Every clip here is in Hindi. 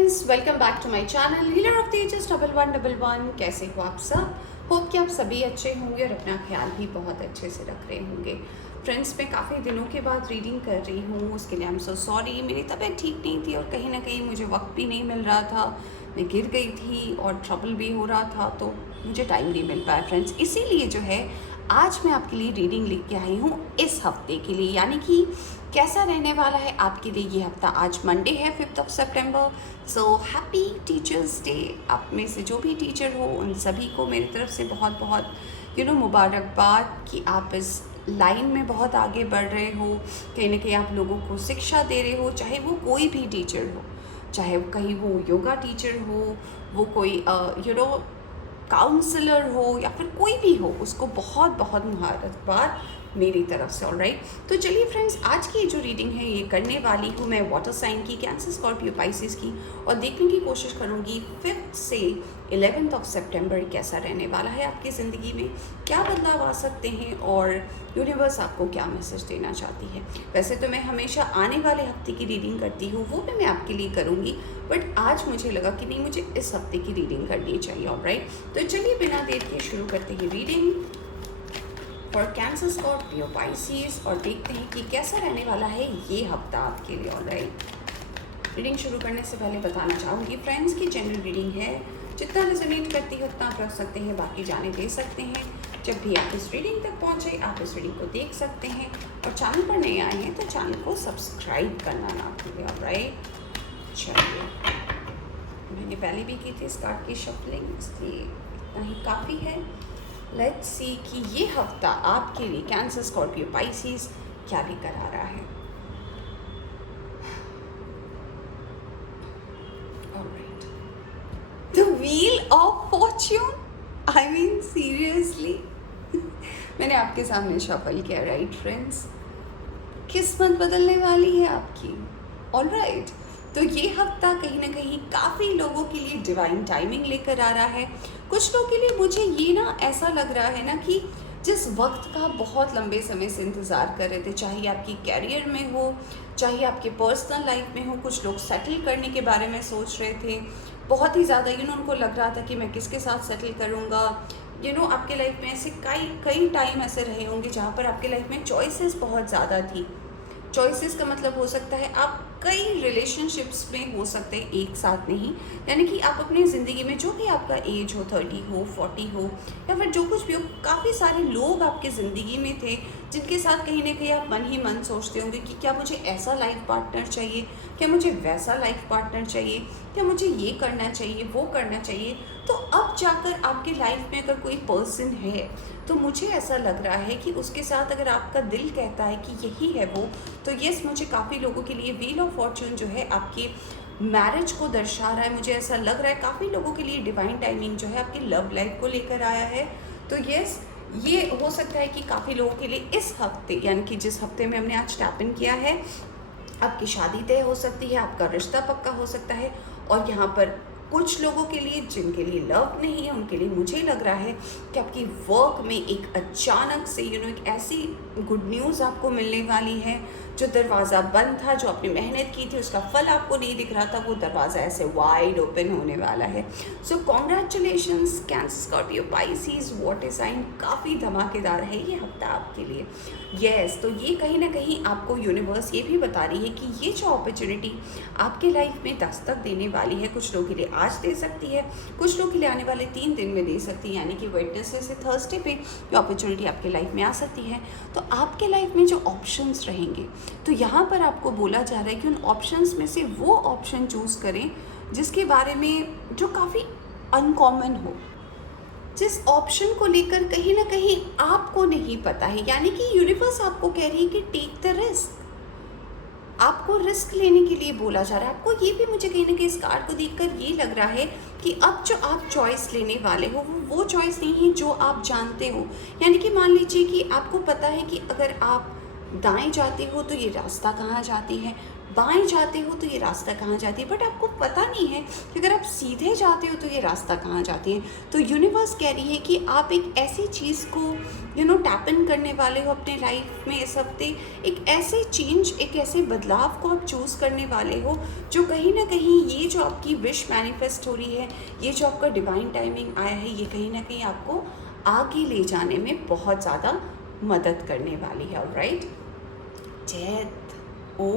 Friends, welcome back to my channel healer of Tejas 1111। कैसे हो आप सब? होप कि आप सभी अच्छे होंगे और अपना ख्याल भी बहुत अच्छे से रख रहे होंगे। फ्रेंड्स, मैं काफ़ी दिनों के बाद रीडिंग कर रही हूँ, उसके लिए आई एम सो सॉरी। मेरी तबीयत ठीक नहीं थी और कहीं ना कहीं मुझे वक्त भी नहीं मिल रहा था। मैं गिर गई थी और ट्रबल भी हो रहा था, तो मुझे टाइम नहीं मिल पाया फ्रेंड्स। इसीलिए जो है आज मैं आपके लिए रीडिंग लेके आई हूँ इस हफ्ते के लिए, यानी कि कैसा रहने वाला है आपके लिए ये हफ्ता। आज मंडे है 5 सितंबर। So happy teachers day. आप में से जो भी टीचर हो उन सभी को मेरी तरफ से बहुत बहुत मुबारकबाद कि आप इस लाइन में बहुत आगे बढ़ रहे हो। कहीं ना कहीं आप लोगों को शिक्षा दे रहे हो, चाहे वो कोई भी टीचर हो, चाहे कहीं वो योगा टीचर हो, वो कोई काउंसलर हो या फिर कोई भी हो, उसको बहुत बहुत मुबारकबाद मेरी तरफ से। ऑलराइट, तो चलिए फ्रेंड्स, आज की जो रीडिंग है ये करने वाली हूँ मैं वाटर साइन की, कैंसर, स्कॉर्पियो, पाइसिस की, और देखने की कोशिश करूँगी 5 से 11 सितंबर कैसा रहने वाला है आपकी ज़िंदगी में, क्या बदलाव आ सकते हैं और यूनिवर्स आपको क्या मैसेज देना चाहती है। वैसे तो मैं हमेशा आने वाले हफ्ते की रीडिंग करती हूँ, वो भी मैं आपके लिए करूँगी, बट आज मुझे लगा कि नहीं, मुझे इस हफ्ते की रीडिंग करनी चाहिए। ऑलराइट, तो चलिए बिना देर के शुरू करते हैं reading for cancer, Scorpio, Pisces, और देखते हैं कि कैसा रहने वाला है ये हफ्ता आपके लिए। ऑलराइट, रीडिंग शुरू करने से पहले बताना चाहूँगी फ्रेंड्स की जनरल रीडिंग है, जितना रेजोनेट करती है उतना आप रख सकते हैं, बाकी जाने दे सकते हैं। जब भी आप इस रीडिंग तक पहुँचे आप इस रीडिंग को देख सकते हैं, और चैनल पर नए आए हैं तो चैनल को सब्सक्राइब करना ना भूलें। ऑलराइट, चलिए, मैंने पहले भी की थी इस कार्ड की शफलिंग, इसलिए इतना ही काफ़ी है। लेट्स सी कि ये हफ्ता आपके लिए कैंसर, स्कॉर्पियो, पाइसिस क्या लेकर आ रहा है। Alright, the wheel of Fortune. I mean seriously मैंने आपके सामने शफल किया, राइट फ्रेंड्स। किस्मत बदलने वाली है आपकी। ऑलराइट, तो ये हफ्ता कहीं ना कहीं काफ़ी लोगों के लिए डिवाइन टाइमिंग लेकर आ रहा है। कुछ लोगों के लिए मुझे ये ना ऐसा लग रहा है ना कि जिस वक्त का बहुत लंबे समय से इंतज़ार कर रहे थे, चाहे आपकी कैरियर में हो, चाहे आपके पर्सनल लाइफ में हो, कुछ लोग सेटल करने के बारे में सोच रहे थे बहुत ही ज़्यादा। उनको लग रहा था कि मैं किसके साथ सेटल करूँगा। आपके लाइफ में ऐसे कई कई टाइम ऐसे रहे होंगे जहाँ पर आपके लाइफ में चॉइसेस बहुत ज़्यादा थी। चॉइसेस का मतलब हो सकता है आप कई रिलेशनशिप्स में हो सकते हैं एक साथ नहीं, यानी कि आप अपनी ज़िंदगी में जो भी आपका एज हो, 30 हो, 40 हो, या फिर जो कुछ भी हो, काफ़ी सारे लोग आपके ज़िंदगी में थे जिनके साथ कहीं ना कहीं आप मन ही मन सोचते होंगे कि क्या मुझे ऐसा लाइफ पार्टनर चाहिए, क्या मुझे वैसा लाइफ पार्टनर चाहिए, क्या मुझे ये करना चाहिए, वो करना चाहिए। तो अब जाकर आपके लाइफ में अगर कोई पर्सन है तो मुझे ऐसा लग रहा है कि उसके साथ अगर आपका दिल कहता है कि यही है वो, तो यस, मुझे काफ़ी लोगों के लिए व्हील ऑफ फॉर्च्यून जो है आपकी मैरिज को दर्शा रहा है। मुझे ऐसा लग रहा है काफ़ी लोगों के लिए डिवाइन टाइमिंग जो है आपकी लव लाइफ को लेकर आया है। तो यस, ये हो सकता है कि काफ़ी लोगों के लिए इस हफ्ते, यानी कि जिस हफ्ते में हमने आज टैप इन किया है, आपकी शादी तय हो सकती है, आपका रिश्ता पक्का हो सकता है। और यहाँ पर कुछ लोगों के लिए जिनके लिए लव नहीं है, उनके लिए मुझे लग रहा है कि आपकी वर्क में एक अचानक से एक ऐसी गुड न्यूज़ आपको मिलने वाली है। जो दरवाज़ा बंद था, जो आपने मेहनत की थी, उसका फल आपको नहीं दिख रहा था, वो दरवाज़ा ऐसे वाइड ओपन होने वाला है। So congratulations Cancer, Scorpio, Pisces, water sign. काफ़ी धमाकेदार है ये हफ्ता आपके लिए। यस, तो ये कहीं ना कहीं आपको यूनिवर्स ये भी बता रही है कि ये जो अपॉर्चुनिटी आपके लाइफ में दस्तक देने वाली है, कुछ लोगों के लिए आज दे सकती है, कुछ लोगों के लिए आने वाले 3 दिन में दे सकती है, यानी कि वेडनेसडे से थर्सडे पे ये अपॉर्चुनिटी आपके लाइफ में आ सकती है। तो आपके लाइफ में जो ऑप्शंस रहेंगे, तो यहाँ पर आपको बोला जा रहा है कि उन ऑप्शंस में से वो ऑप्शन चूज़ करें जिसके बारे में जो काफ़ी अनकॉमन हो, जिस ऑप्शन को लेकर कहीं ना कहीं आपको नहीं पता है। यानी कि यूनिवर्स आपको कह रही है कि टेक द रिस्क। आपको रिस्क लेने के लिए बोला जा रहा है। आपको ये भी, मुझे कहीं ना कहीं इस कार्ड को देखकर ये लग रहा है कि अब जो आप चॉइस लेने वाले हो वो चॉइस नहीं है जो आप जानते हो। यानी कि मान लीजिए कि आपको पता है कि अगर आप दाएं जाते हो तो ये रास्ता कहाँ जाती है, बाएं जाते हो तो ये रास्ता कहाँ जाती है, बट आपको पता नहीं है कि अगर आप सीधे जाते हो तो ये रास्ता कहाँ जाती है। तो यूनिवर्स कह रही है कि आप एक ऐसी चीज़ को टैप इन करने वाले हो अपने लाइफ में इस हफ्ते। एक ऐसे चेंज, एक ऐसे बदलाव को आप चूज़ करने वाले हो जो कहीं ना कहीं ये जो आपकी विश मैनिफेस्ट हो रही है, ये जो आपका डिवाइन टाइमिंग आया है, ये कहीं ना कहीं आपको आगे ले जाने में बहुत ज़्यादा मदद करने वाली है। ऑलराइट, डेथ, ओ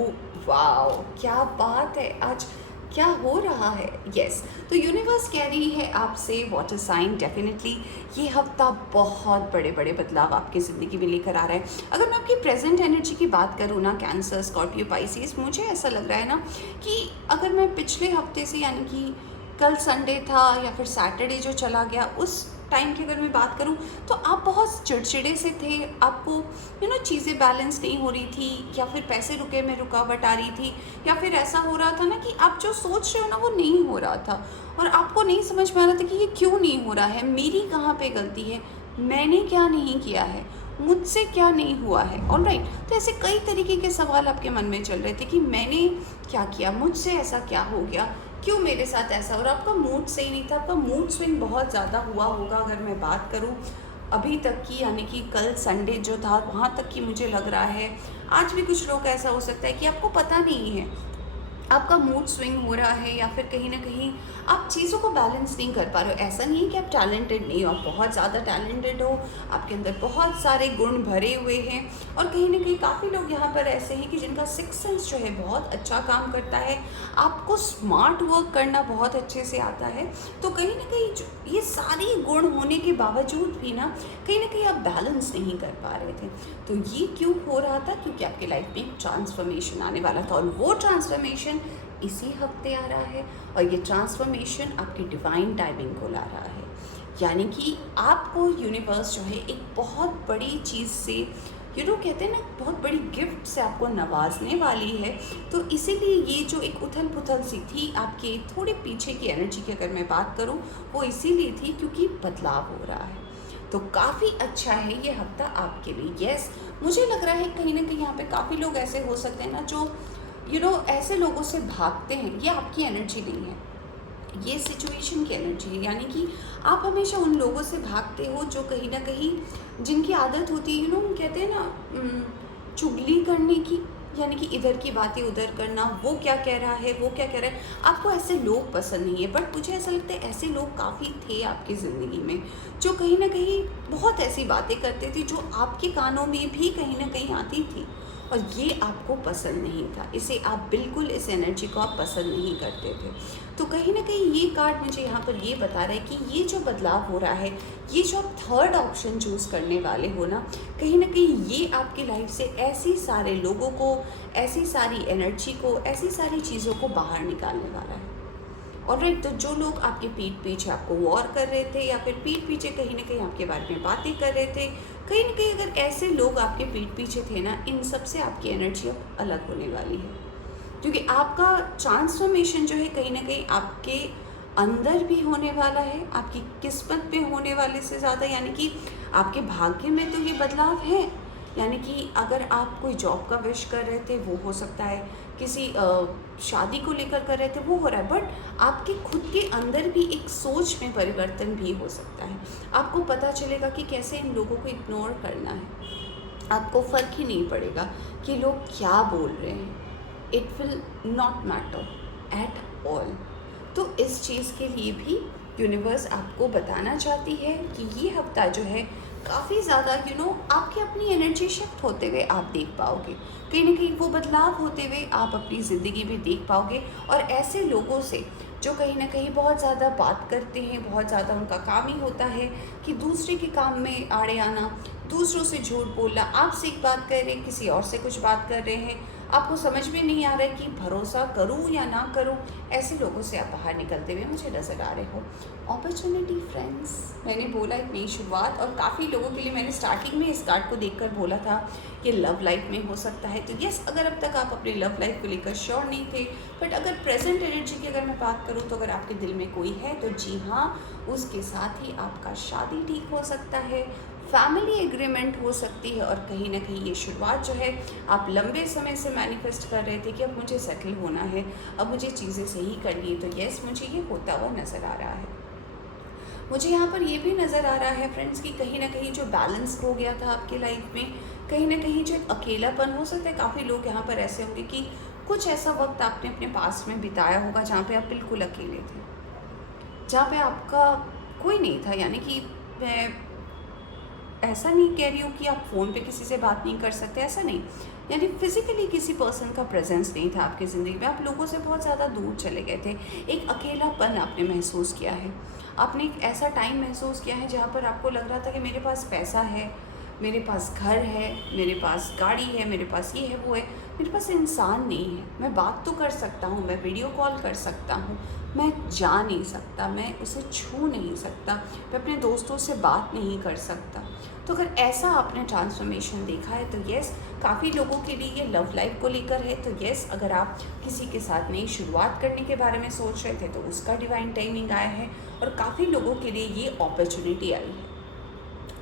वाओ, क्या बात है, आज क्या हो रहा है। यस, तो यूनिवर्स कह रही है आपसे, वाटर साइन, डेफिनेटली ये हफ्ता बहुत बड़े बड़े बदलाव आपकी ज़िंदगी में लेकर आ रहा है। अगर मैं आपकी प्रेजेंट एनर्जी की बात करूँ ना, कैंसर, स्कॉर्पियो, पाइसिस, मुझे ऐसा लग रहा है ना कि अगर मैं पिछले हफ्ते से, यानी कि कल संडे था या फिर सैटरडे जो चला गया, उस टाइम की अगर मैं बात करूं तो आप बहुत चिड़चिड़े से थे। आपको चीज़ें बैलेंस नहीं हो रही थी, या फिर पैसे रुके में रुकावट आ रही थी, या फिर ऐसा हो रहा था ना कि आप जो सोच रहे हो ना वो नहीं हो रहा था, और आपको नहीं समझ में आ रहा था कि ये क्यों नहीं हो रहा है, मेरी कहाँ पे गलती है, मैंने क्या नहीं किया है, मुझसे क्या नहीं हुआ है। ऑलराइट, तो ऐसे कई तरीके के सवाल आपके मन में चल रहे थे कि मैंने क्या किया, मुझसे ऐसा क्या हो गया, क्यों मेरे साथ ऐसा, और आपका मूड सही नहीं था, आपका मूड स्विंग बहुत ज़्यादा हुआ होगा। अगर मैं बात करूं अभी तक की, यानी कि कल संडे जो था वहाँ तक की मुझे लग रहा है, आज भी कुछ लोग ऐसा हो सकता है कि आपको पता नहीं है, आपका मूड स्विंग हो रहा है, या फिर कहीं ना कहीं आप चीज़ों को बैलेंस नहीं कर पा रहे हो। ऐसा नहीं है कि आप टैलेंटेड नहीं हो, आप बहुत ज़्यादा टैलेंटेड हो, आपके अंदर बहुत सारे गुण भरे हुए हैं, और कहीं ना कहीं काफ़ी लोग यहाँ पर ऐसे हैं कि जिनका सिक्स सेंस जो है बहुत अच्छा काम करता है, आपको स्मार्ट वर्क करना बहुत अच्छे से आता है। तो कहीं ना कहीं ये सारी गुण होने के बावजूद भी ना कहीं आप बैलेंस नहीं कर पा रहे थे। तो ये क्यों हो रहा था? क्योंकि आपके लाइफ में एक ट्रांसफॉर्मेशन आने वाला था, और वो ट्रांसफॉर्मेशन इसी हफ्ते आ रहा है, और ये ट्रांसफॉर्मेशन आपकी डिवाइन टाइमिंग को ला रहा है। यानी कि आपको यूनिवर्स जो है एक बहुत बड़ी चीज़ से, कहते हैं ना, बहुत बड़ी गिफ्ट से आपको नवाजने वाली है। तो इसीलिए ये जो एक उथल पुथल सी थी आपके थोड़े पीछे की एनर्जी की, अगर मैं बात करूँ, वो इसीलिए थी क्योंकि बदलाव हो रहा है। तो काफ़ी अच्छा है ये हफ्ता आपके लिए। यस, मुझे लग रहा है कहीं ना कहीं यहाँ पे काफ़ी लोग ऐसे हो सकते हैं ना जो ऐसे लोगों से भागते हैं। ये आपकी एनर्जी नहीं है, ये सिचुएशन की एनर्जी है। यानी कि आप हमेशा उन लोगों से भागते हो जो कहीं ना कहीं, जिनकी आदत होती है कहते हैं ना, चुगली करने की, यानी कि इधर की बातें उधर करना, वो क्या कह रहा है, वो क्या कह रहा है। आपको ऐसे लोग पसंद नहीं है, बट मुझे ऐसा लगता है ऐसे लोग काफ़ी थे आपकी ज़िंदगी में जो कहीं ना कहीं बहुत ऐसी बातें करते थे जो आपके कानों में भी कहीं ना कहीं आती थी, और ये आपको पसंद नहीं था। इसे आप बिल्कुल, इस एनर्जी को आप पसंद नहीं करते थे। तो कहीं ना कहीं ये कार्ड मुझे यहाँ पर ये बता रहा है कि ये जो बदलाव हो रहा है, ये जो आप थर्ड ऑप्शन चूज़ करने वाले हो ना कहीं ये आपकी लाइफ से ऐसी सारे लोगों को, ऐसी सारी एनर्जी को, ऐसी सारी चीज़ों को बाहर निकालने वाला है। ऑलराइट, तो जो लोग आपके पीठ पीछे आपको वॉर कर रहे थे, या फिर पीठ पीछे कहीं ना कहीं आपके बारे में बातें कर रहे थे, कहीं ना कहीं अगर ऐसे लोग आपके पीठ पीछे थे ना, इन सब से आपकी एनर्जी अब अलग होने वाली है। क्योंकि आपका ट्रांसफॉर्मेशन जो है कहीं ना कहीं आपके अंदर भी होने वाला है, आपकी किस्मत पे होने वाले से ज़्यादा, यानी कि आपके भाग्य में तो ये बदलाव है। यानी कि अगर आप कोई जॉब का विश कर रहे थे, वो हो सकता है, किसी शादी को लेकर कर रहे थे, वो हो रहा है, बट आपके खुद के अंदर भी एक सोच में परिवर्तन भी हो सकता है। आपको पता चलेगा कि कैसे इन लोगों को इग्नोर करना है। आपको फ़र्क ही नहीं पड़ेगा कि लोग क्या बोल रहे हैं, it will not matter at all. तो इस चीज़ के लिए भी यूनिवर्स आपको बताना चाहती है कि ये हफ्ता जो है काफ़ी ज़्यादा आपकी अपनी एनर्जी शिफ्ट होते हुए आप देख पाओगे, कहीं ना कहीं वो बदलाव होते हुए आप अपनी ज़िंदगी में देख पाओगे। और ऐसे लोगों से जो कहीं ना कहीं बहुत ज़्यादा बात करते हैं, बहुत ज़्यादा उनका काम ही होता है कि दूसरे के काम में आड़े आना, दूसरों से झूठ बोलना, आपसे एक बात कर रहे हैं, किसी और से कुछ बात कर रहे हैं, आपको समझ में नहीं आ रहा है कि भरोसा करूं या ना करूं, ऐसे लोगों से आप बाहर निकलते हुए मुझे नज़र आ रहे हो। अपॉर्चुनिटी फ्रेंड्स, मैंने बोला एक नई शुरुआत, और काफ़ी लोगों के लिए मैंने स्टार्टिंग में इस कार्ड को देखकर बोला था कि लव लाइफ में हो सकता है। तो यस, अगर अब तक आप अपने लव लाइफ को लेकर श्योर नहीं थे, बट अगर प्रेजेंट एनर्जी की अगर मैं बात करूँ तो अगर आपके दिल में कोई है तो जी हाँ, उसके साथ ही आपका शादी ठीक हो सकता है, फैमिली एग्रीमेंट हो सकती है, और कहीं ना कहीं ये शुरुआत जो है आप लंबे समय से मैनिफेस्ट कर रहे थे कि अब मुझे सेटल होना है, अब मुझे चीज़ें सही करनी है, तो यस मुझे ये होता हुआ नज़र आ रहा है। मुझे यहाँ पर ये भी नज़र आ रहा है फ्रेंड्स कि कहीं ना कहीं जो बैलेंस हो गया था आपकी लाइफ में, कहीं ना कहीं जो एक अकेलापन हो सकता है, काफ़ी लोग यहाँ पर ऐसे होंगे कि कुछ ऐसा वक्त आपने अपने पास में बिताया होगा जहाँ पे आप बिल्कुल अकेले थे, जहाँ पे आपका कोई नहीं था। यानी कि मैं ऐसा नहीं कह रही हूँ कि आप फ़ोन पे किसी से बात नहीं कर सकते, ऐसा नहीं, यानी फिज़िकली किसी पर्सन का प्रेजेंस नहीं था आपकी ज़िंदगी में, आप लोगों से बहुत ज़्यादा दूर चले गए थे, एक अकेलापन आपने महसूस किया है, आपने एक ऐसा टाइम महसूस किया है जहाँ पर आपको लग रहा था कि मेरे पास पैसा है, मेरे पास घर है, मेरे पास गाड़ी है, मेरे पास ये है वो है, मेरे पास इंसान नहीं है। मैं बात तो कर सकता हूँ, मैं वीडियो कॉल कर सकता हूँ, मैं जा नहीं सकता, मैं उसे छू नहीं सकता, मैं अपने दोस्तों से बात नहीं कर सकता। तो अगर ऐसा आपने ट्रांसफॉर्मेशन देखा है तो यस, काफ़ी लोगों के लिए ये लव लाइफ को लेकर है। तो यस, अगर आप किसी के साथ नई शुरुआत करने के बारे में सोच रहे थे तो उसका डिवाइन टाइमिंग आया है, और काफ़ी लोगों के लिए ये अपॉर्चुनिटी आई है।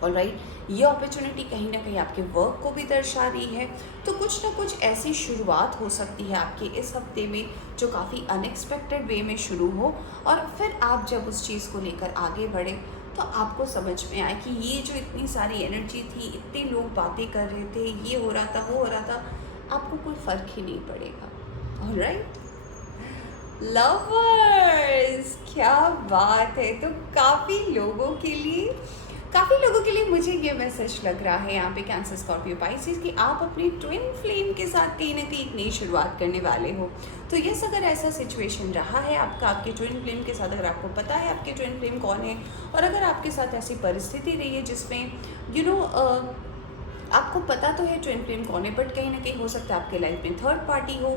ऑलराइट, ये अपॉर्चुनिटी कहीं ना कहीं आपके वर्क को भी दर्शा रही है। तो कुछ ना कुछ ऐसी शुरुआत हो सकती है आपके इस हफ्ते में जो काफ़ी अनएक्सपेक्टेड वे में शुरू हो, और फिर आप जब उस चीज़ को लेकर आगे बढ़े तो आपको समझ में आए कि ये जो इतनी सारी एनर्जी थी, इतने लोग बातें कर रहे थे, ये हो रहा था, वो हो रहा था, आपको कोई फ़र्क ही नहीं पड़ेगा। ऑलराइट लवर्स, क्या बात है। तो काफ़ी लोगों के लिए मुझे ये मैसेज लग रहा है यहाँ पे कैंसर, स्कॉर्पियो, पाइसेस, कि आप अपनी ट्विन फ्लेम के साथ कहीं ना कहीं एक नई शुरुआत करने वाले हो। तो यस, अगर ऐसा सिचुएशन रहा है आपका आपके ट्विन फ्लेम के साथ, अगर आपको पता है आपके ट्विन फ्लेम कौन है, और अगर आपके साथ ऐसी परिस्थिति रही है जिसमें आपको पता तो है ट्विन फ्लेम कौन है, बट कहीं ना कहीं हो सकता है आपके लाइफ में थर्ड पार्टी हो,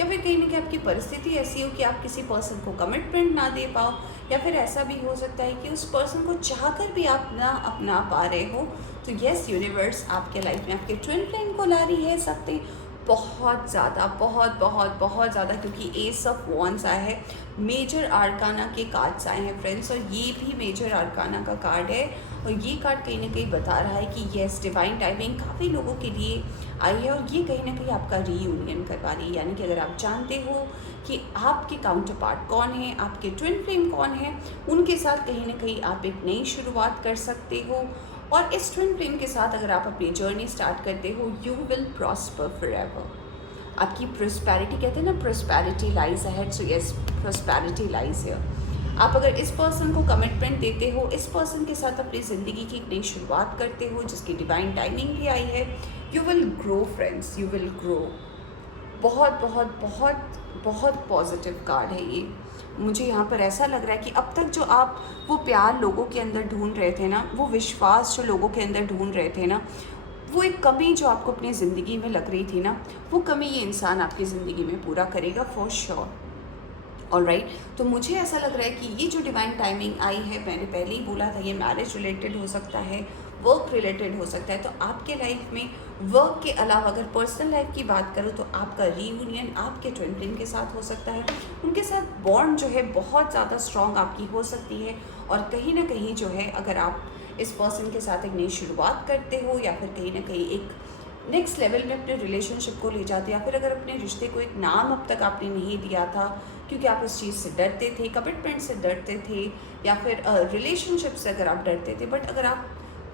या फिर कहीं ना कहीं आपकी परिस्थिति ऐसी हो कि आप किसी पर्सन को कमिटमेंट ना दे पाओ, या फिर ऐसा भी हो सकता है कि उस पर्सन को चाहकर भी आप ना अपना पा रहे हो। तो यस, यूनिवर्स आपके लाइफ में आपके ट्विन फ्लेम को ला रही है सकते बहुत ज़्यादा, बहुत बहुत बहुत ज़्यादा, क्योंकि एस ऑफ वॉन्ड्स आया है, मेजर आर्काना के कार्ड्स आए हैं फ्रेंड्स, और ये भी मेजर आर्काना का कार्ड है, और ये कार्ड कहीं ना कहीं बता रहा है कि येस, डिवाइन टाइमिंग काफ़ी लोगों के लिए आई है, और ये कहीं ना कहीं आपका रीयूनियन करवा रही है। यानी कि अगर आप जानते हो कि आपके काउंटर पार्ट कौन है, आपके ट्विन फ्लेम कौन है, उनके साथ कहीं ना कहीं आप एक नई शुरुआत कर सकते हो, और इस ट्विन फ्लेम के साथ अगर आप अपनी जर्नी स्टार्ट करते हो, यू विल प्रॉस्पर फॉरएवर। आपकी प्रोस्पैरिटी, कहते हैं ना, prosperity lies ahead, so yes, prosperity lies here. आप अगर इस पर्सन को कमिटमेंट देते हो, इस पर्सन के साथ अपनी ज़िंदगी की एक नई शुरुआत करते हो जिसकी डिवाइन टाइमिंग भी आई है, you will grow friends, you will grow. बहुत बहुत बहुत बहुत पॉजिटिव कार्ड है ये। मुझे यहाँ पर ऐसा लग रहा है कि अब तक जो आप वो प्यार लोगों के अंदर ढूंढ रहे थे ना, वो विश्वास जो लोगों के अंदर ढूंढ रहे थे ना, वो एक कमी जो आपको अपनी ज़िंदगी में लग रही थी ना, वो कमी ये इंसान आपकी ज़िंदगी में पूरा करेगा फॉर श्योर। ऑलराइट, तो मुझे ऐसा लग रहा है कि ये जो डिवाइन टाइमिंग आई है, मैंने पहले ही बोला था, ये मैरिज रिलेटेड हो सकता है, वर्क रिलेटेड हो सकता है। तो आपके लाइफ में वर्क के अलावा अगर पर्सनल लाइफ की बात करूँ तो आपका रीयूनियन आपके ट्विन फ्लेम के साथ हो सकता है, उनके साथ बॉन्ड जो है बहुत ज़्यादा स्ट्रॉन्ग आपकी हो सकती है, और कहीं ना कहीं जो है अगर आप इस पर्सन के साथ एक नई शुरुआत करते हो, या फिर कहीं ना कहीं एक नेक्स्ट लेवल में अपने रिलेशनशिप को ले जाते, या फिर अगर अपने रिश्ते को एक नाम अब तक आपने नहीं दिया था क्योंकि आप उस चीज़ से डरते थे, कमिटमेंट से डरते थे, या फिर रिलेशनशिप से अगर आप डरते थे, बट अगर आप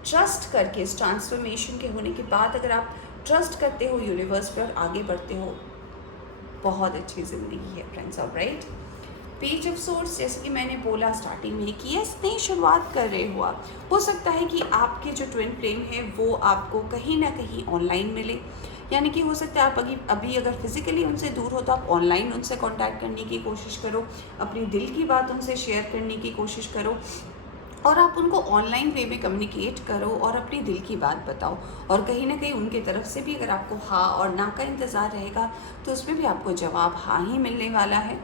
ट्रस्ट करके इस ट्रांसफॉर्मेशन के होने के बाद अगर आप ट्रस्ट करते हो यूनिवर्स पे और आगे बढ़ते हो, बहुत अच्छी ज़िंदगी है friends. Alright, page of source, जैसे कि मैंने बोला स्टार्टिंग में कि यस, नई शुरुआत कर रहे हो आप, हो सकता है कि आपके जो ट्विन फ्लेम है वो आपको कहीं ना कहीं ऑनलाइन मिले, यानी कि हो सकता है आप अभी अगर फिजिकली उनसे दूर हो तो आप ऑनलाइन उनसे कांटेक्ट करने की कोशिश करो, अपनी दिल की बात उनसे शेयर करने की कोशिश करो, और आप उनको ऑनलाइन वे में कम्युनिकेट करो और अपनी दिल की बात बताओ, और कहीं ना कहीं उनके तरफ से भी अगर आपको हाँ और ना का इंतज़ार रहेगा तो उसमें भी आपको जवाब हाँ ही मिलने वाला है।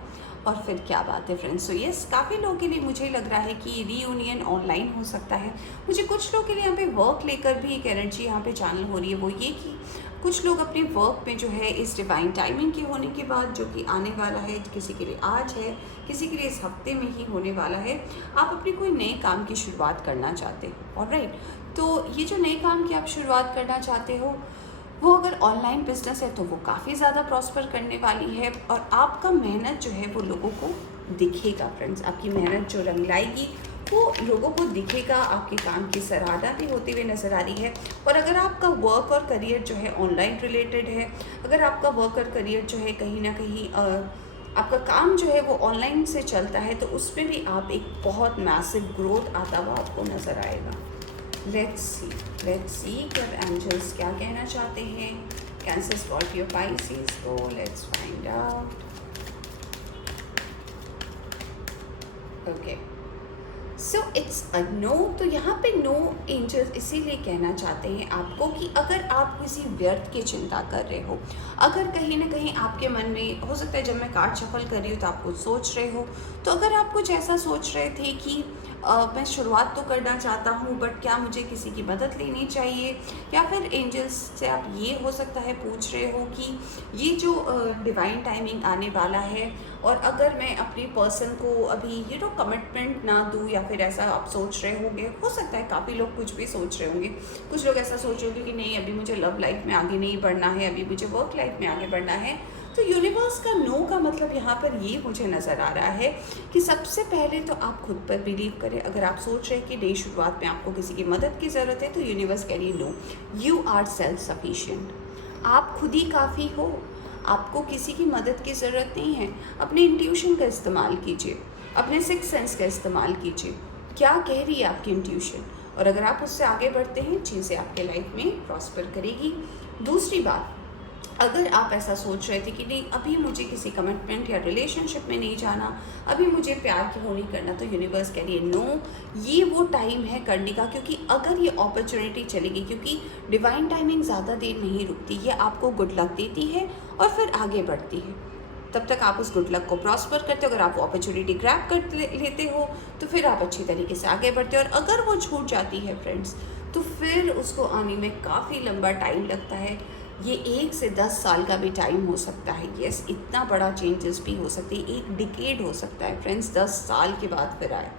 और फिर क्या बात है फ्रेंड्स। सो यस, काफ़ी लोगों के लिए मुझे लग रहा है कि रीयूनियन ऑनलाइन हो सकता है। मुझे कुछ लोगों के लिए यहाँ पे वर्क लेकर भी एक एनर्जी यहाँ पे चैनल हो रही है, वो ये कि कुछ लोग अपने वर्क में जो है इस डिवाइन टाइमिंग के होने के बाद, जो कि आने वाला है, किसी के लिए आज है, किसी के लिए इस हफ्ते में ही होने वाला है, आप अपने कोई नए काम की शुरुआत करना चाहते हो। ऑलराइट, तो ये जो नए काम की आप शुरुआत करना चाहते हो, वो अगर ऑनलाइन बिजनेस है तो वो काफ़ी ज़्यादा प्रॉस्पर करने वाली है, और आपका मेहनत जो है वो लोगों को दिखेगा फ्रेंड्स। आपकी मेहनत जो रंग लाएगी वो लोगों को दिखेगा, आपके काम की सराहना भी होती हुई नज़र आ रही है। और अगर आपका वर्क और करियर जो है ऑनलाइन रिलेटेड है, अगर आपका वर्क और करियर जो है कहीं ना कहीं आपका काम जो है वो ऑनलाइन से चलता है, तो उसमें भी आप एक बहुत मैसिव ग्रोथ आता हुआ आपको नज़र आएगा। लेट्स सी कर एंजल्स क्या कहना चाहते हैं कैंसर, स्कॉर्पियो, पाइसेस को। Let's find out. Okay, so it's a no. तो यहाँ पे नो एंजल्स इसीलिए कहना चाहते हैं आपको कि अगर आप किसी व्यर्थ की चिंता कर रहे हो, अगर कहीं ना कहीं आपके मन में हो सकता है, जब मैं कार्ड शफल कर रही हूँ तो आप कुछ सोच रहे हो, तो अगर आप कुछ ऐसा सोच रहे थे कि मैं शुरुआत तो करना चाहता हूँ बट क्या मुझे किसी की मदद लेनी चाहिए, या फिर एंजल्स से आप ये हो सकता है पूछ रहे हो कि ये जो डिवाइन टाइमिंग आने वाला है, और अगर मैं अपनी पर्सन को अभी कमिटमेंट ना दूँ, या फिर ऐसा आप सोच रहे होंगे, हो सकता है काफ़ी लोग कुछ भी सोच रहे होंगे। कुछ लोग ऐसा सोच रहे होंगे कि नहीं, अभी मुझे लव लाइफ में आगे नहीं बढ़ना है, अभी मुझे वर्क लाइफ में आगे बढ़ना है। तो यूनिवर्स का नो का मतलब यहाँ पर ये मुझे नज़र आ रहा है कि सबसे पहले तो आप खुद पर बिलीव करें। अगर आप सोच रहे हैं कि नई शुरुआत में आपको किसी की मदद की ज़रूरत है, तो यूनिवर्स कह रही है no, you are self sufficient. आप खुद ही काफ़ी हो, आपको किसी की मदद की ज़रूरत नहीं है। अपने इंट्यूशन का इस्तेमाल कीजिए, अपने सिक्स सेंस का इस्तेमाल कीजिए, क्या कह रही है आपकी इंट्यूशन, और अगर आप उससे आगे बढ़ते हैं, चीज़ें आपके लाइफ में प्रॉस्पर करेगी। दूसरी बात, अगर आप ऐसा सोच रहे थे कि नहीं, अभी मुझे किसी कमिटमेंट या रिलेशनशिप में नहीं जाना, अभी मुझे प्यार क्यों नहीं करना, तो यूनिवर्स कह रही है नो, ये वो टाइम है करने का। क्योंकि अगर ये अपॉर्चुनिटी चलेगी, क्योंकि डिवाइन टाइमिंग ज़्यादा देर नहीं रुकती, ये आपको गुड लक देती है और फिर आगे बढ़ती है। तब तक आप उस गुड लक को प्रॉस्पर करते हो। अगर आप वो अपॉर्चुनिटी ग्रैब कर लेते हो तो फिर आप अच्छी तरीके से आगे बढ़ते हो, और अगर वो छूट जाती है फ्रेंड्स, तो फिर उसको आने में काफ़ी लंबा टाइम लगता है। ये 1 से 10 साल का भी टाइम हो सकता है। यस, इतना बड़ा चेंजेस भी हो सकती है, 1 डिकेड हो सकता है फ्रेंड्स, 10 साल के बाद फिर आए।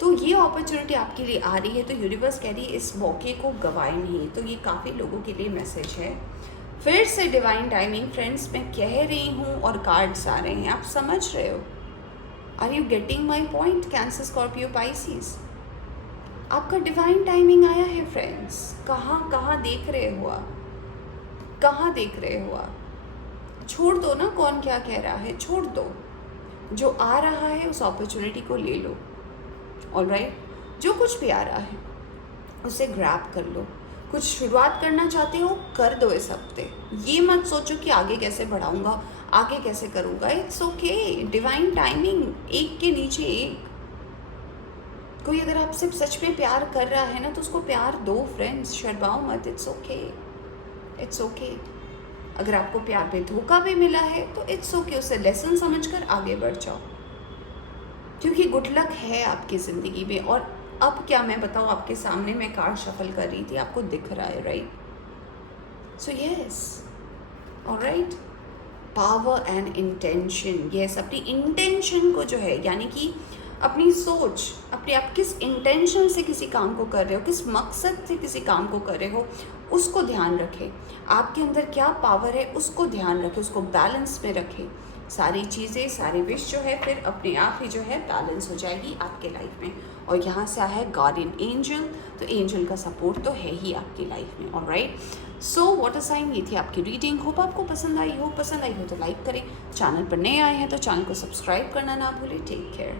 तो ये अपॉर्चुनिटी आपके लिए आ रही है, तो यूनिवर्स कह रही है इस मौके को गवाए नहीं। तो ये काफ़ी लोगों के लिए मैसेज है। फिर से डिवाइन टाइमिंग फ्रेंड्स मैं कह रही हूँ, और कार्ड्स आ रहे हैं, आप समझ रहे हो। Are you getting my point Cancer, Scorpio, Pisces? आपका डिवाइन टाइमिंग आया है फ्रेंड्स। कहाँ देख रहे हो आप, कहाँ देख रहे हो आप? छोड़ दो ना कौन क्या कह रहा है, छोड़ दो। जो आ रहा है उस अपॉर्चुनिटी को ले लो। ऑलराइट, जो कुछ भी आ रहा है उसे ग्रैब कर लो। कुछ शुरुआत करना चाहते हो, कर दो इस हफ्ते। ये मत सोचो कि आगे कैसे बढ़ाऊंगा, आगे कैसे करूँगा। इट्स ओके, डिवाइन टाइमिंग, एक के नीचे एक। कोई अगर आपसे सच में प्यार कर रहा है ना, तो उसको प्यार दो फ्रेंड्स, शर्माओ मत। It's okay, it's okay. अगर आपको प्यार पे धोखा भी मिला है तो इट्स ओके, उसे लेसन समझकर आगे बढ़ जाओ, क्योंकि गुड लक है आपकी ज़िंदगी में। और अब क्या मैं बताऊँ, आपके सामने मैं कार्ड शफल कर रही थी, आपको दिख रहा है, right? So yes, alright, power and intention. Yes, अपनी इंटेंशन को जो है, यानी कि अपनी सोच, अपने आप किस इंटेंशन से किसी काम को कर रहे हो, किस मकसद से किसी काम को कर रहे हो, उसको ध्यान रखें। आपके अंदर क्या पावर है उसको ध्यान रखें, उसको बैलेंस में रखें। सारी चीज़ें, सारी विश जो है फिर अपने आप ही जो है बैलेंस हो जाएगी आपके लाइफ में। और यहाँ से आया है गार्डियन एंजल, तो एंजल का सपोर्ट तो है ही आपकी लाइफ में। ऑलराइट, सो वाटर साइन, ये थी आपकी रीडिंग। होप आपको पसंद आई हो तो लाइक करें। चैनल पर नए आए हैं तो चैनल को सब्सक्राइब करना ना भूलें। Take care.